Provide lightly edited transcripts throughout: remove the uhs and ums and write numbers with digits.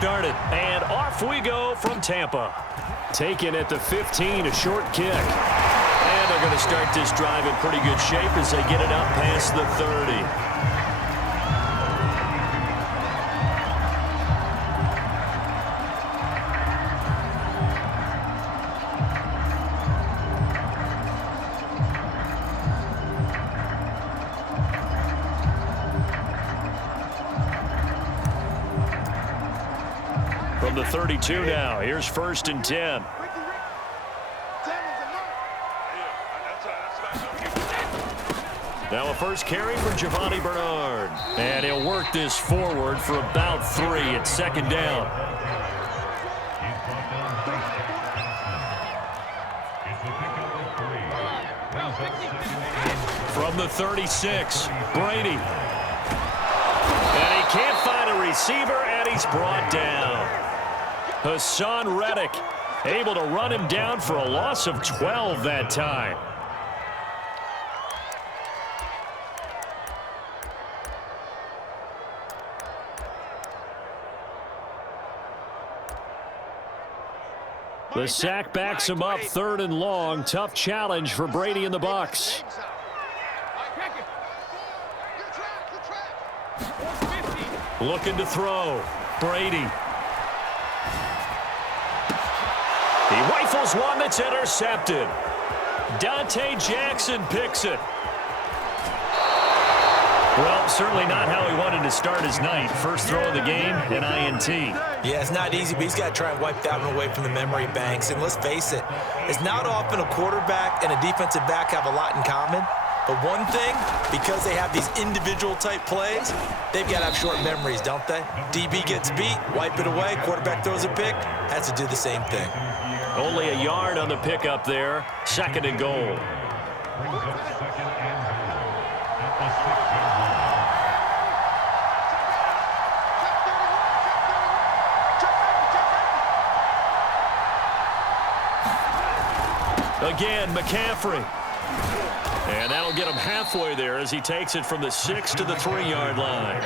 started. And off we go from Tampa. Taken at the 15, a short kick. And they're going to start this drive in pretty good shape as they get it up past the 30. From the 32 now, here's 1st and 10. Now a first carry from Giovanni Bernard. And he'll work this forward for about 3 at 2nd down. From the 36, Brady. And he can't find a receiver, and he's brought down. Hassan Reddick able to run him down for a loss of 12 that time. The sack backs him up, 3rd and long. Tough challenge for Brady and the Bucs. Looking to throw. Brady. He rifles one that's intercepted. Dante Jackson picks it. Well, certainly not how he wanted to start his night. First throw of the game, an INT. Yeah, it's not easy, but he's got to try and wipe that one away from the memory banks. And let's face it, it's not often a quarterback and a defensive back have a lot in common. But one thing, because they have these individual type plays, they've got to have short memories, don't they? DB gets beat, wipe it away, quarterback throws a pick, has to do the same thing. Only a yard on the pickup there. 2nd and goal. Again, McCaffrey. And that'll get him halfway there as he takes it from the 6 to the 3-yard line.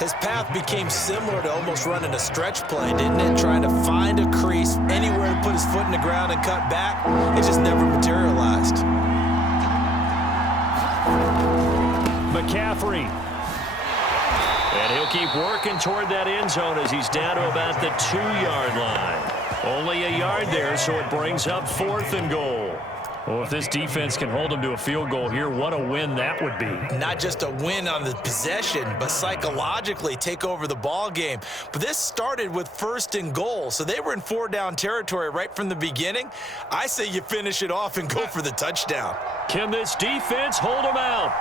His path became similar to almost running a stretch play, didn't it? Trying to find a crease, anywhere to put his foot in the ground and cut back. It just never materialized. McCaffrey. And he'll keep working toward that end zone as he's down to about the 2-yard line. Only a yard there, so it brings up 4th and goal. Well, if this defense can hold them to a field goal here, what a win that would be. Not just a win on the possession, but psychologically take over the ball game. But this started with 1st and goal, so they were in 4-down territory right from the beginning. I say you finish it off and go for the touchdown. Can this defense hold them out?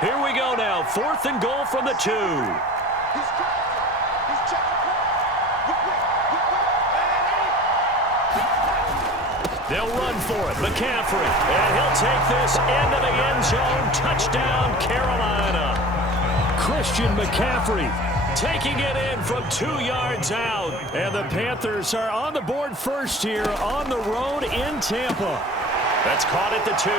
Here we go now, 4th and goal from the 2. They'll run for it. McCaffrey. And he'll take this into the end zone. Touchdown, Carolina. Christian McCaffrey taking it in from 2 yards out. And the Panthers are on the board first here on the road in Tampa. That's caught at the 2.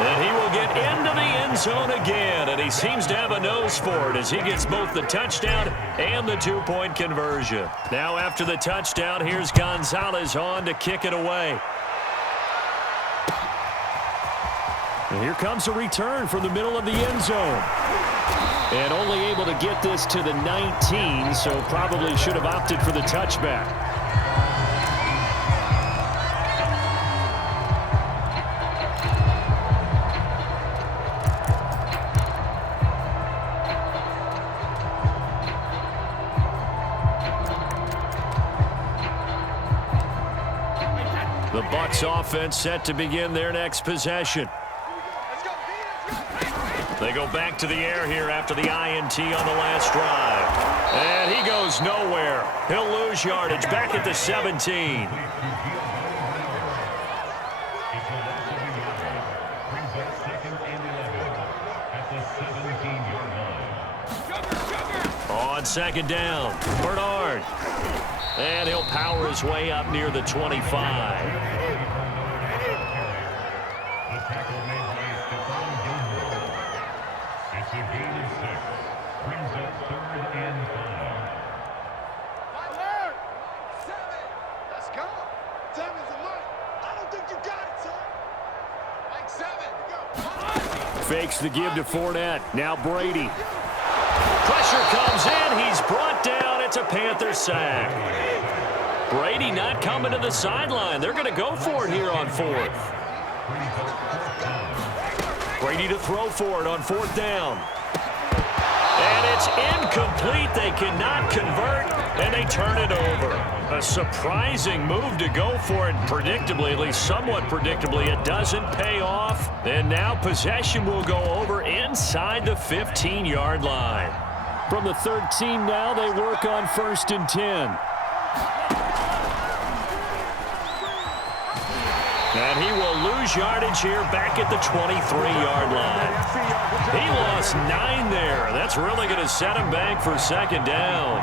And he will get into the end zone again. And he seems to have a nose for it as he gets both the touchdown and the 2-point conversion. Now after the touchdown, here's Gonzalez on to kick it away. And here comes a return from the middle of the end zone. And only able to get this to the 19, so probably should have opted for the touchback. The Bucs offense set to begin their next possession. They go back to the air here after the INT on the last drive. And he goes nowhere. He'll lose yardage back at the 17. On 2nd down, Bernard. And he'll power his way up near the 25. Fakes the give to Fournette. Now Brady. Pressure comes in. He's brought down. It's a Panther sack. Brady not coming to the sideline. They're going to go for it here on fourth. Brady to throw for it on fourth down. And it's incomplete. They cannot convert, and they turn it over. A surprising move to go for it. Predictably, at least somewhat predictably, it doesn't pay off. And now possession will go over inside the 15-yard line. From the 13 now, they work on 1st and 10. And he will lose yardage here back at the 23-yard line. He lost 9 there. That's really going to set him back for 2nd down.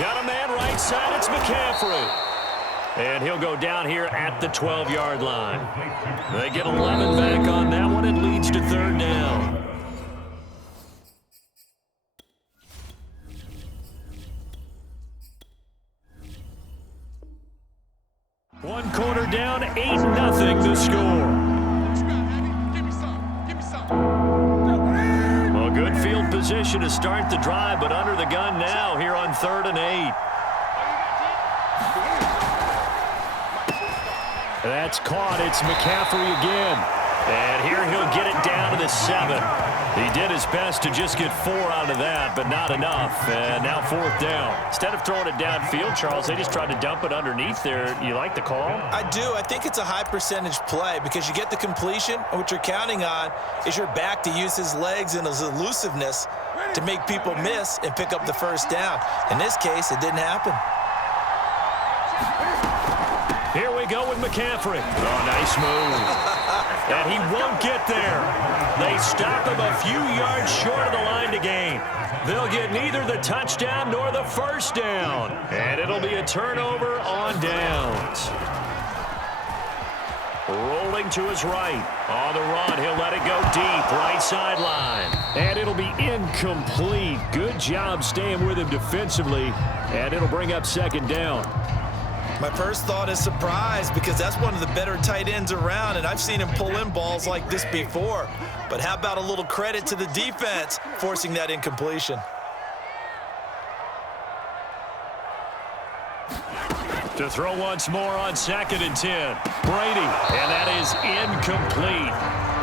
Got a man right side. It's McCaffrey. And he'll go down here at the 12-yard line. They get 11 back on that one. It leads to 3rd down. One quarter down, 8-0 to score. Well, good field position to start the drive, but under the gun now here on 3rd and 8. That's caught. It's McCaffrey again. And here he'll get it down to the 7. He did his best to just get 4 out of that, but not enough. And now 4th down. Instead of throwing it downfield, Charles, they just tried to dump it underneath there. You like the call? I do. I think it's a high percentage play because you get the completion, and what you're counting on is your back to use his legs and his elusiveness to make people miss and pick up the 1st down. In this case, it didn't happen. Here we go with McCaffrey. Oh, nice move. And he won't get there. They stop him a few yards short of the line to gain. They'll get neither the touchdown nor the 1st down. And it'll be a turnover on downs. Rolling to his right. On the run, he'll let it go deep. Right sideline. And it'll be incomplete. Good job staying with him defensively. And it'll bring up 2nd down. My first thought is surprise because that's one of the better tight ends around, and I've seen him pull in balls like this before. But how about a little credit to the defense forcing that incompletion? To throw once more on 2nd and 10. Brady, and that is incomplete.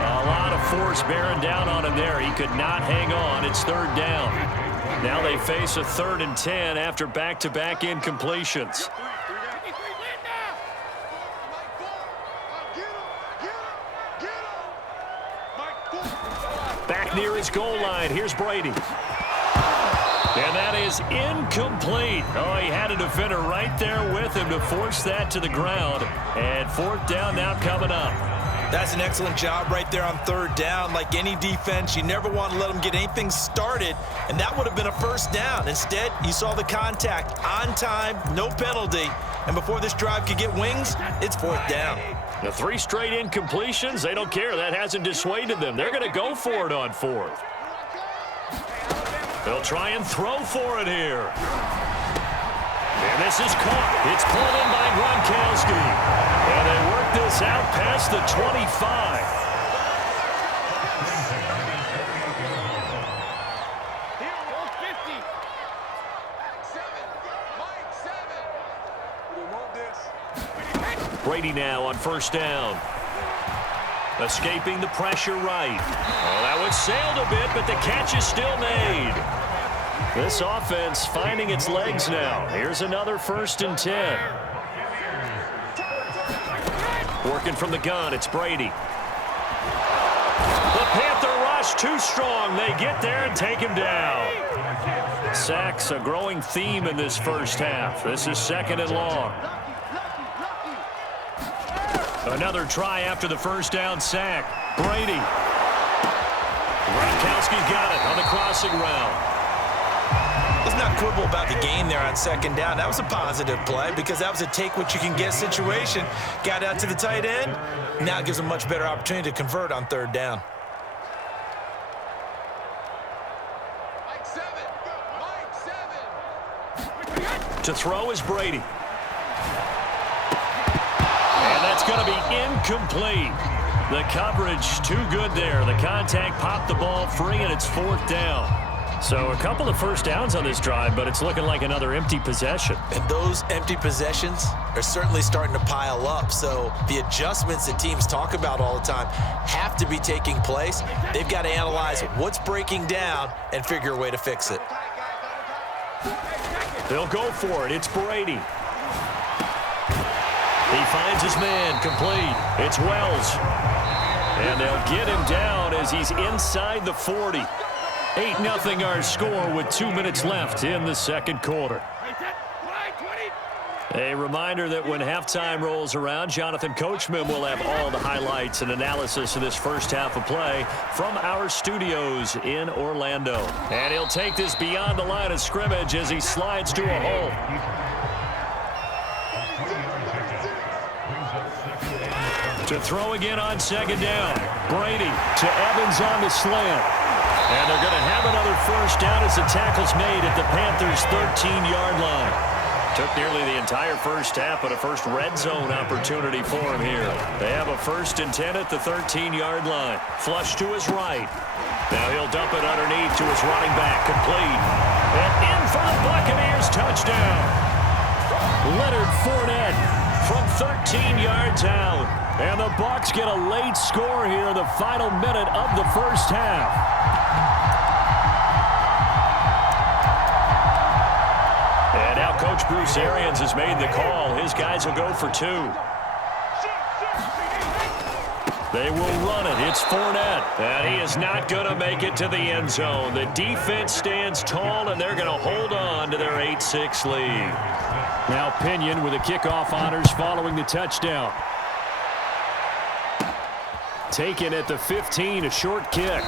A lot of force bearing down on him there. He could not hang on. It's 3rd down. Now they face a 3rd and 10 after back-to-back incompletions. Back near his goal line. Here's Brady. And that is incomplete. Oh, he had a defender right there with him to force that to the ground. And 4th down now coming up. That's an excellent job right there on 3rd down. Like any defense, you never want to let them get anything started, and that would have been a 1st down. Instead, you saw the contact on time, no penalty, and before this drive could get wings, it's 4th down. The 3 straight incompletions, they don't care. That hasn't dissuaded them. They're going to go for it on 4th. They'll try and throw for it here. And this is caught. It's pulled in by Gronkowski. And they work this out past the 25. Brady now on 1st down. Escaping the pressure right. Oh, that one sailed a bit, but the catch is still made. This offense finding its legs now. Here's another 1st and 10. Working from the gun, it's Brady. The Panther rush too strong. They get there and take him down. Sacks a growing theme in this 1st half. This is 2nd and long. Another try after the 1st down sack. Brady. Gronkowski's got it on the crossing route. Let's not quibble about the gain there on 2nd down. That was a positive play because that was a take-what-you-can-get situation. Got out to the tight end. Now it gives a much better opportunity to convert on 3rd down. To throw is Brady. And that's going to be incomplete. The coverage too good there. The contact popped the ball free, and it's 4th down. So a couple of first downs on this drive, but it's looking like another empty possession. And those empty possessions are certainly starting to pile up. So the adjustments that teams talk about all the time have to be taking place. They've got to analyze what's breaking down and figure a way to fix it. They'll go for it. It's Brady. He finds his man, complete. It's Wells. And they'll get him down as he's inside the 40. 8-0 our score with 2 minutes left in the second quarter. A reminder that when halftime rolls around, Jonathan Coachman will have all the highlights and analysis of this first half of play from our studios in Orlando. And he'll take this beyond the line of scrimmage as he slides to a hole. To throw again on second down. Brady to Evans on the slant. And they're going to have another first down as the tackle's made at the Panthers' 13-yard line. Took nearly the entire first half, but a first red zone opportunity for him here. They have a 1st and 10 at the 13-yard line. Flush to his right. Now he'll dump it underneath to his running back. Complete. And in for the Buccaneers touchdown. Leonard Fournette from 13 yards out. And the Bucs get a late score here in the final minute of the first half. And now Coach Bruce Arians has made the call. His guys will go for 2. They will run it. It's Fournette. And he is not going to make it to the end zone. The defense stands tall, and they're going to hold on to their 8-6 lead. Now Pinion with the kickoff honors following the touchdown. Taken at the 15, a short kick.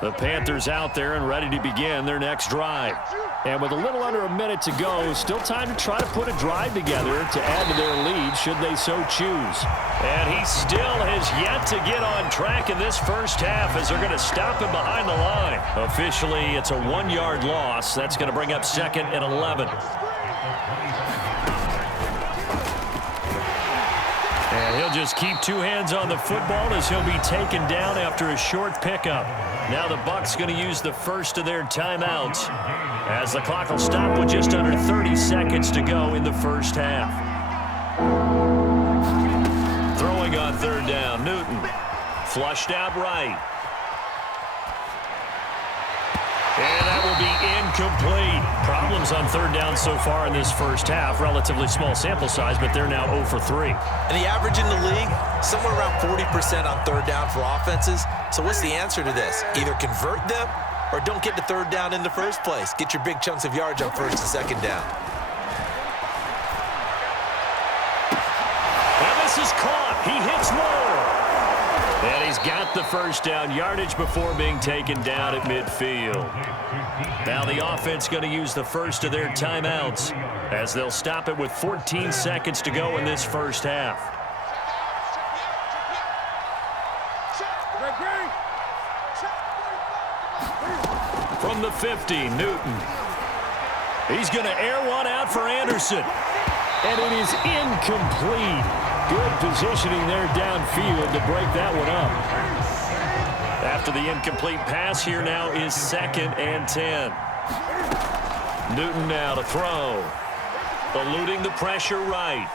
The Panthers out there and ready to begin their next drive. And with a little under a minute to go, still time to try to put a drive together to add to their lead should they so choose. And he still has yet to get on track in this first half as they're going to stop him behind the line. Officially, it's a 1-yard loss. That's going to bring up 2nd and 11. And he'll just keep 2 hands on the football as he'll be taken down after a short pickup. Now the Bucs going to use the first of their timeouts as the clock will stop with just under 30 seconds to go in the first half. Throwing on 3rd down, Newton. Flushed out right. And that will be incomplete. Problems on 3rd down so far in this first half. Relatively small sample size, but they're now 0 for 3. And the average in the league, somewhere around 40% on 3rd down for offenses. So what's the answer to this? Either convert them or don't get to 3rd down in the first place. Get your big chunks of yards on 1st and 2nd down. And this is caught. He hits low. And he's got the first down yardage before being taken down at midfield. Now the offense going to use the first of their timeouts as they'll stop it with 14 seconds to go in this first half. From the 50, Newton. He's going to air one out for Anderson. And it is incomplete. Good positioning there downfield to break that one up. After the incomplete pass, here now is 2nd and 10. Newton now to throw. Eluding the pressure right.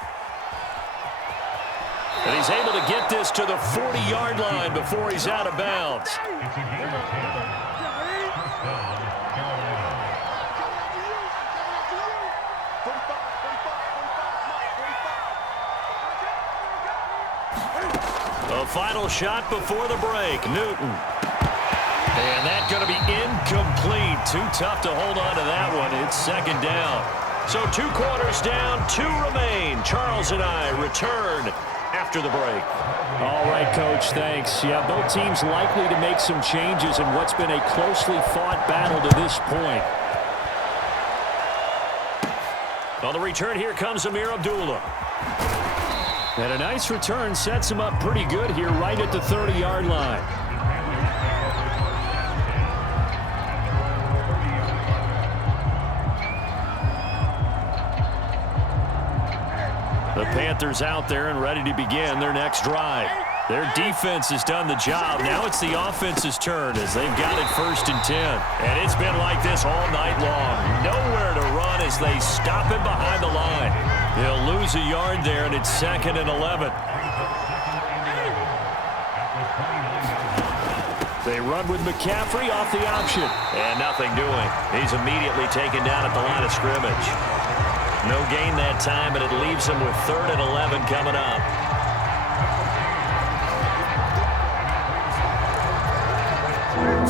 And he's able to get this to the 40-yard line before he's out of bounds. A final shot before the break, Newton. And that's going to be incomplete. Too tough to hold on to that one. It's 2nd down. So 2 quarters down, 2 remain. Charles and I return after the break. All right, Coach, thanks. Yeah, both teams likely to make some changes in what's been a closely fought battle to this point. On the return, here comes Amir Abdullah. And a nice return sets him up pretty good here right at the 30-yard line. The Panthers out there and ready to begin their next drive. Their defense has done the job. Now it's the offense's turn as they've got it 1st and 10. And it's been like this all night long. Nowhere to run as they stop him behind the line. He'll lose a yard there, and it's 2nd and 11. They run with McCaffrey off the option. And nothing doing. He's immediately taken down at the line of scrimmage. No gain that time, and it leaves him with 3rd and 11 coming up.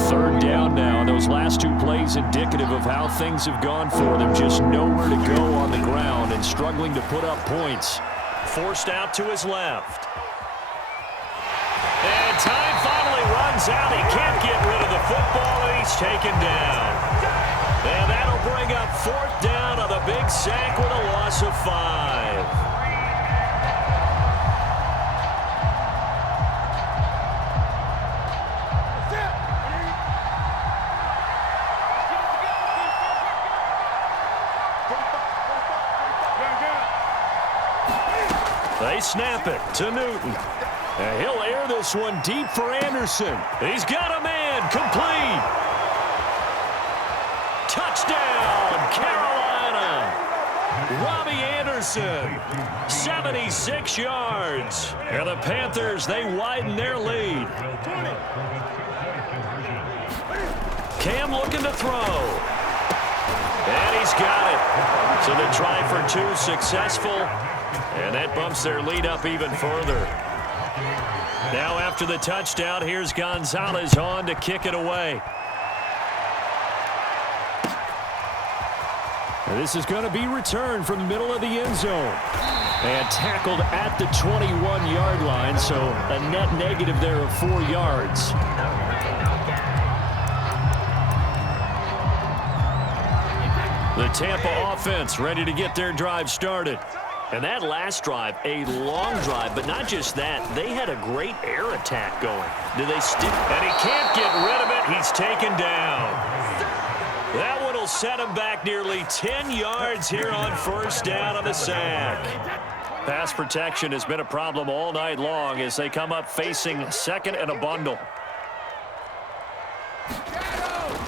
Third down now, and those last 2 plays indicative of how things have gone for them. Just nowhere to go on the ground and struggling to put up points. Forced out to his left. And time finally runs out. He can't get rid of the football, and he's taken down. And that'll bring up 4th down on the big sack with a loss of 5. They snap it to Newton. And he'll air this one deep for Anderson. He's got a man, complete. Touchdown, Carolina. Robbie Anderson, 76 yards. And the Panthers, they widen their lead. Cam looking to throw. And he's got it. So the try for 2 successful. And that bumps their lead up even further. Now after the touchdown, here's Gonzalez on to kick it away. And this is going to be returned from the middle of the end zone. And tackled at the 21-yard line, so a net negative there of 4 yards. The Tampa offense ready to get their drive started. And that last drive, a long drive, but not just that. They had a great air attack going. Do they stick? And he can't get rid of it. He's taken down. That one will set him back nearly 10 yards here on 1st down on the sack. Pass protection has been a problem all night long as they come up facing 2nd and a bundle.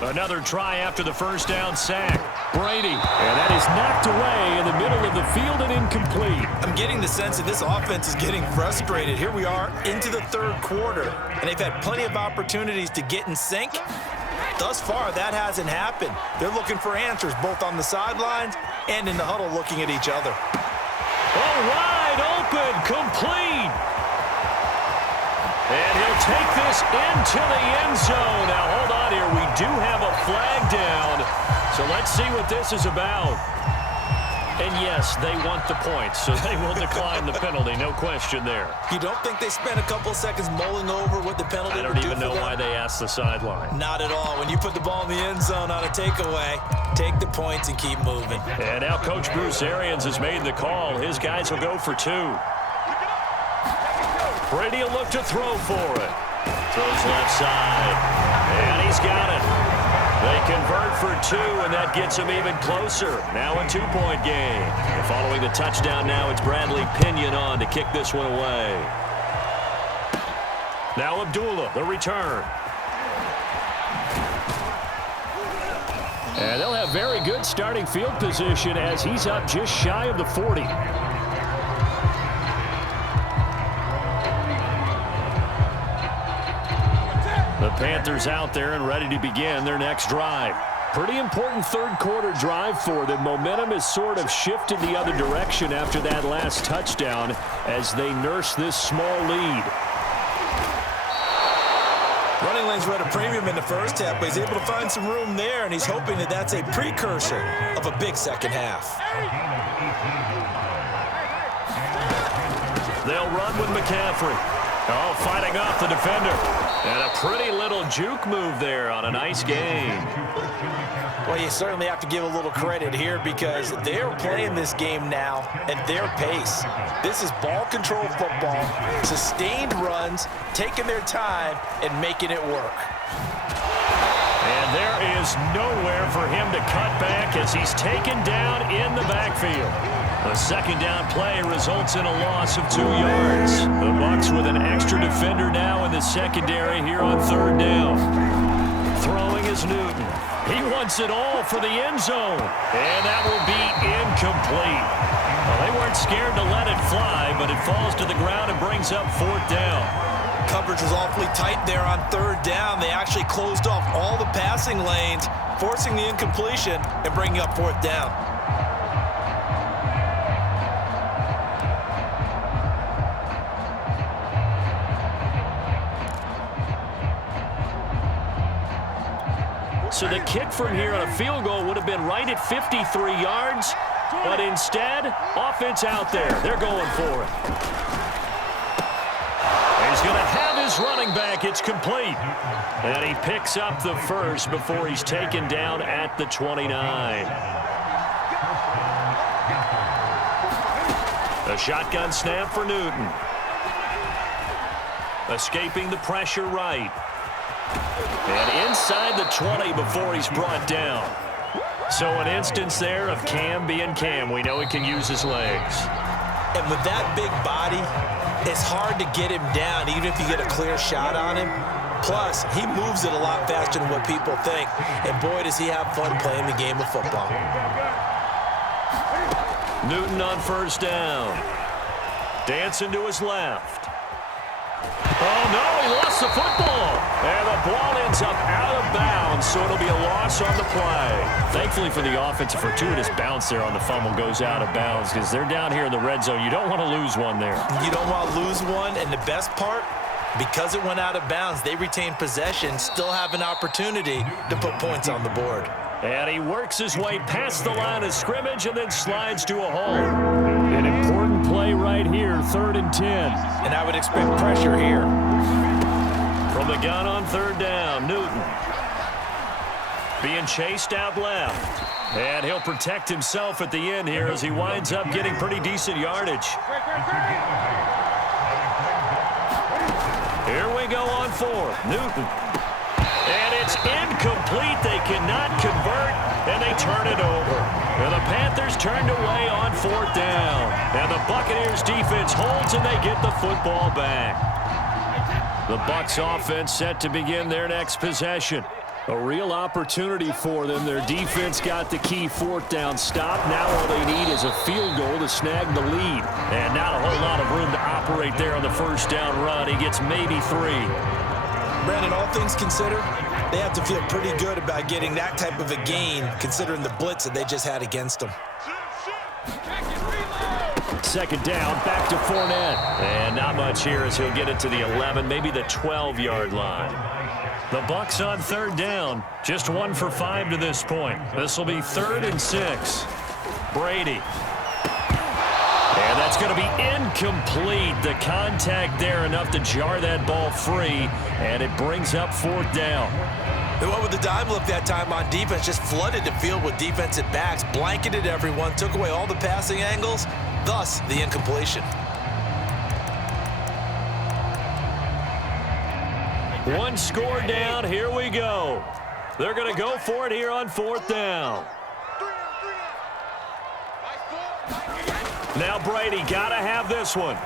Another try after the 1st down sack. Brady, and that is knocked away in the middle of the field and incomplete. I'm getting the sense that this offense is getting frustrated. Here we are into the 3rd quarter, and they've had plenty of opportunities to get in sync. Thus far, that hasn't happened. They're looking for answers both on the sidelines and in the huddle looking at each other. Oh, wide open, complete. And he'll take this into the end zone. Now, hold on here. We do have a flag down. So let's see what this is about. And yes, they want the points, so they will decline the penalty. No question there. You don't think they spent a couple of seconds mulling over what the penalty would do? I don't even know why they asked the sideline. Not at all. When you put the ball in the end zone on a takeaway, take the points and keep moving. And now Coach Bruce Arians has made the call. His guys will go for 2. Brady will look to throw for it. Throws left side. And he's got it. They convert for 2, and that gets them even closer. Now a 2-point game. And following the touchdown now, it's Bradley Pinion on to kick this one away. Now Abdullah, the return. And they'll have very good starting field position as he's up just shy of the 40. The Panthers out there and ready to begin their next drive. Pretty important 3rd quarter drive for them. Momentum has sort of shifted the other direction after that last touchdown as they nurse this small lead. Running lanes were at a premium in the 1st half, but he's able to find some room there, and he's hoping that that's a precursor of a big 2nd half. They'll run with McCaffrey. Oh, fighting off the defender. And a pretty little juke move there on a nice gain. Well, you certainly have to give a little credit here because they're playing this game now at their pace. This is ball control football, sustained runs, taking their time, and making it work. And there is nowhere for him to cut back as he's taken down in the backfield. A second down play results in a loss of 2 yards. The Bucs with an extra defender now in the secondary here on third down. Throwing is Newton. He wants it all for the end zone. And that will be incomplete. Well, they weren't scared to let it fly, but it falls to the ground and brings up fourth down. Coverage was awfully tight there on third down. They actually closed off all the passing lanes, forcing the incompletion and bringing up fourth down. So the kick from here on a field goal would have been right at 53 yards, but instead, offense out there. They're going for it. He's going to have his running back. It's complete. And he picks up the first before he's taken down at the 29. A shotgun snap for Newton. Escaping the pressure right. And inside the 20 before he's brought down. So an instance there of Cam being Cam. We know he can use his legs. And with that big body, it's hard to get him down, even if you get a clear shot on him. Plus, he moves it a lot faster than what people think. And boy, does he have fun playing the game of football. Newton on first down. Dancing to his left. Oh, no, he lost the football. And the ball ends up out of bounds, so it'll be a loss on the play. Thankfully for the offense, a fortuitous bounce there on the fumble goes out of bounds because they're down here in the red zone. You don't want to lose one there. You don't want to lose one, and the best part, because it went out of bounds, they retain possession, still have an opportunity to put points on the board. And he works his way past the line of scrimmage and then slides to a hole. An important play right here, 3rd and 10. And I would expect pressure here. From the gun on third down, Newton. Being chased out left. And he'll protect himself at the end here as he winds up getting pretty decent yardage. Here we go on fourth. Newton. And it's incomplete. They cannot convert, and they turn it over. And the Panthers turned away on fourth down. And the Buccaneers defense holds, and they get the football back. The Bucs offense set to begin their next possession. A real opportunity for them. Their defense got the key fourth down stop. Now all they need is a field goal to snag the lead. And not a whole lot of room to operate there on the first down run. He gets maybe 3. Brandon, all things considered, they have to feel pretty good about getting that type of a gain, considering the blitz that they just had against them. Second down, back to Fournette. And not much here as he'll get it to the 11, maybe the 12-yard line. The Bucs on third down, just 1 for 5 to this point. This will be 3rd and 6. Brady. And that's going to be incomplete. The contact there enough to jar that ball free, and it brings up fourth down. They went with the dime look that time on defense, just flooded the field with defensive backs, blanketed everyone, took away all the passing angles, thus the incompletion. One score down. Here we go. They're going to go for it here on fourth down. Now Brady got to have this one.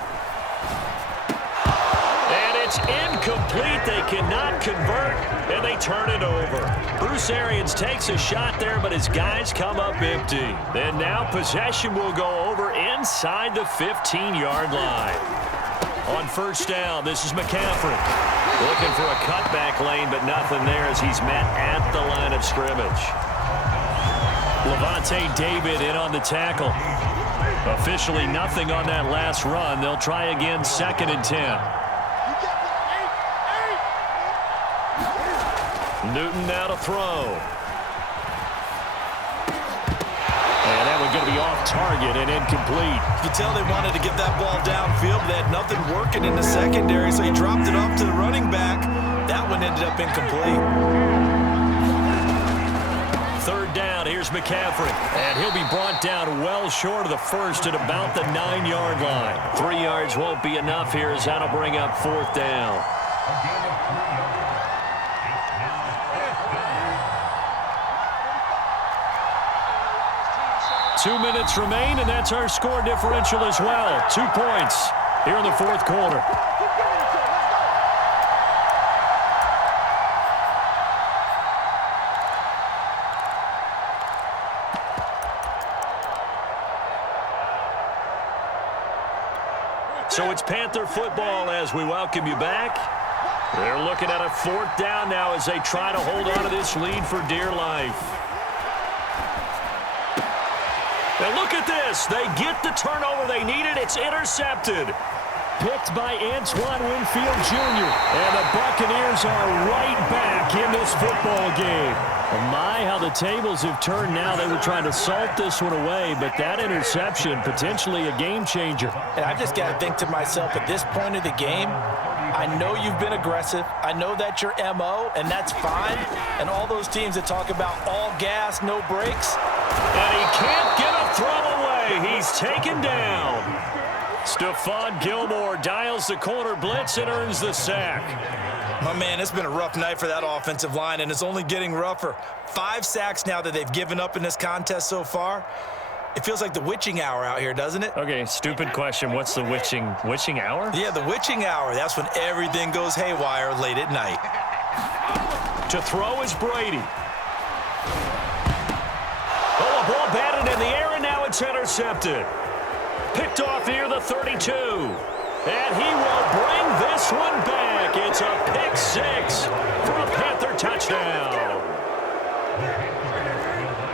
And it's incomplete. They cannot convert, and they turn it over. Bruce Arians takes a shot there, but his guys come up empty. And now possession will go over inside the 15-yard line. On first down, this is McCaffrey. Looking for a cutback lane, but nothing there as he's met at the line of scrimmage. Levante David in on the tackle. Officially nothing on that last run. They'll try again, 2nd and 10. Newton now to throw. And that one's going to be off target and incomplete. You can tell they wanted to get that ball downfield. They had nothing working in the secondary, so he dropped it off to the running back. That one ended up incomplete. 3rd Here's McCaffrey, and he'll be brought down well short of the first at about the 9-yard line. 3 yards won't be enough here as that'll bring up 4th down. Two minutes remain, and that's our score differential as well. 2 points here in the 4th quarter. So it's Panther football as we welcome you back. They're looking at a 4th down now as they try to hold on to this lead for dear life. And look at this. They get the turnover they needed. It's intercepted. Picked by Antoine Winfield Jr. And the Buccaneers are right back in this football game. Oh my, how the tables have turned now. They were trying to salt this one away, but that interception, potentially a game changer. And I just got to think to myself, at this point of the game, I know you've been aggressive. I know that's your MO, and that's fine. And all those teams that talk about all gas, no brakes. And he can't get a throw away. He's taken down. Stephon Gilmore dials the corner blitz and earns the sack. My man, it's been a rough night for that offensive line, and it's only getting rougher. 5 sacks now that they've given up in this contest so far. It feels like the witching hour out here, doesn't it? Okay, stupid question. What's the witching hour? Yeah, the witching hour. That's when everything goes haywire late at night. To throw is Brady. Oh, a ball batted in the air, and now it's intercepted. Picked off near the 32. And he will bring this one back. It's a pick 6 for a Panther touchdown.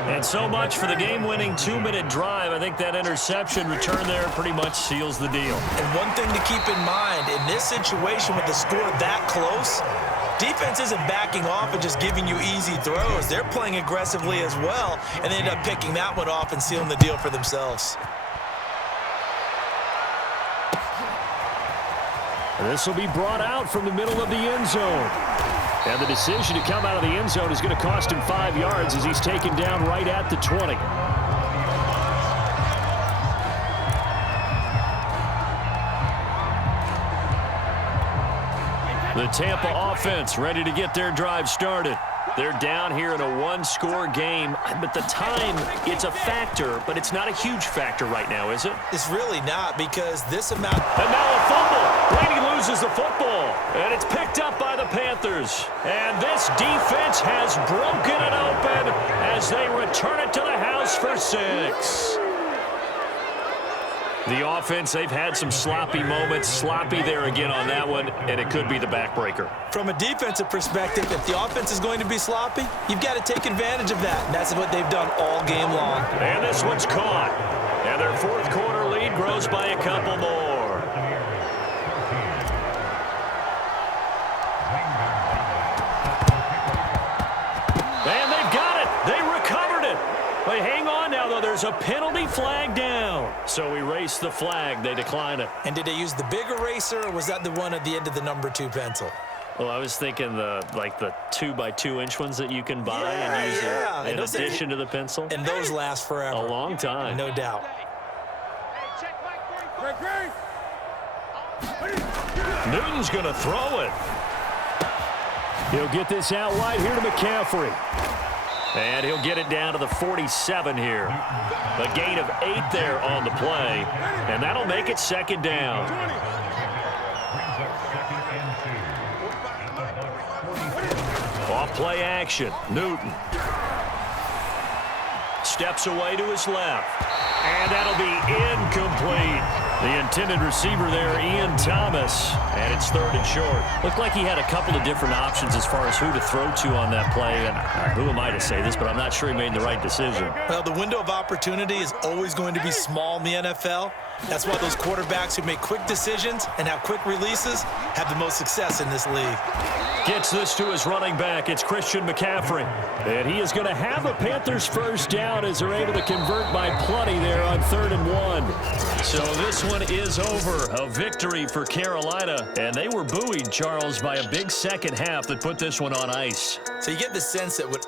And so much for the game-winning 2-minute drive. I think that interception return there pretty much seals the deal. And one thing to keep in mind, in this situation with the score that close, defense isn't backing off and just giving you easy throws. They're playing aggressively as well, and they end up picking that one off and sealing the deal for themselves. This will be brought out from the middle of the end zone. And the decision to come out of the end zone is going to cost him 5 yards as he's taken down right at the 20. The Tampa offense ready to get their drive started. They're down here in a one-score game, but the time, it's a factor, but it's not a huge factor right now, is it? It's really not, because this amount... And now a fumble. Brady loses the football, and it's picked up by the Panthers. And this defense has broken it open as they return it to the house for 6. The offense, they've had some sloppy moments. Sloppy there again on that one, and it could be the backbreaker. From a defensive perspective, if the offense is going to be sloppy, you've got to take advantage of that, and that's what they've done all game long. And this one's caught. And their 4th quarter lead grows by a couple more. And they've got it. They recovered it. They hang on now, though. There's a penalty flag down. So erase the flag. They decline it. And did they use the big eraser, or was that the one at the end of the number 2 pencil? Well, I was thinking the 2x2-inch ones that you can buy and use in addition to the pencil. And those last forever. A long time. No doubt. Newton's going to throw it. He'll get this out wide here to McCaffrey. And he'll get it down to the 47 here. A gain of 8 there on the play. And that'll make it 2nd down. Off play action. Newton. Steps away to his left. And that'll be incomplete. The intended receiver there, Ian Thomas. And it's 3rd and short. Looked like he had a couple of different options as far as who to throw to on that play. And who am I to say this, but I'm not sure he made the right decision. Well, the window of opportunity is always going to be small in the NFL. That's why those quarterbacks who make quick decisions and have quick releases have the most success in this league. Gets this to his running back. It's Christian McCaffrey. And he is going to have a Panthers 1st down as they're able to convert by plenty there on 3rd and 1. So this one is over. A victory for Carolina. And they were buoyed, Charles, by a big second half that put this one on ice. So you get the sense that with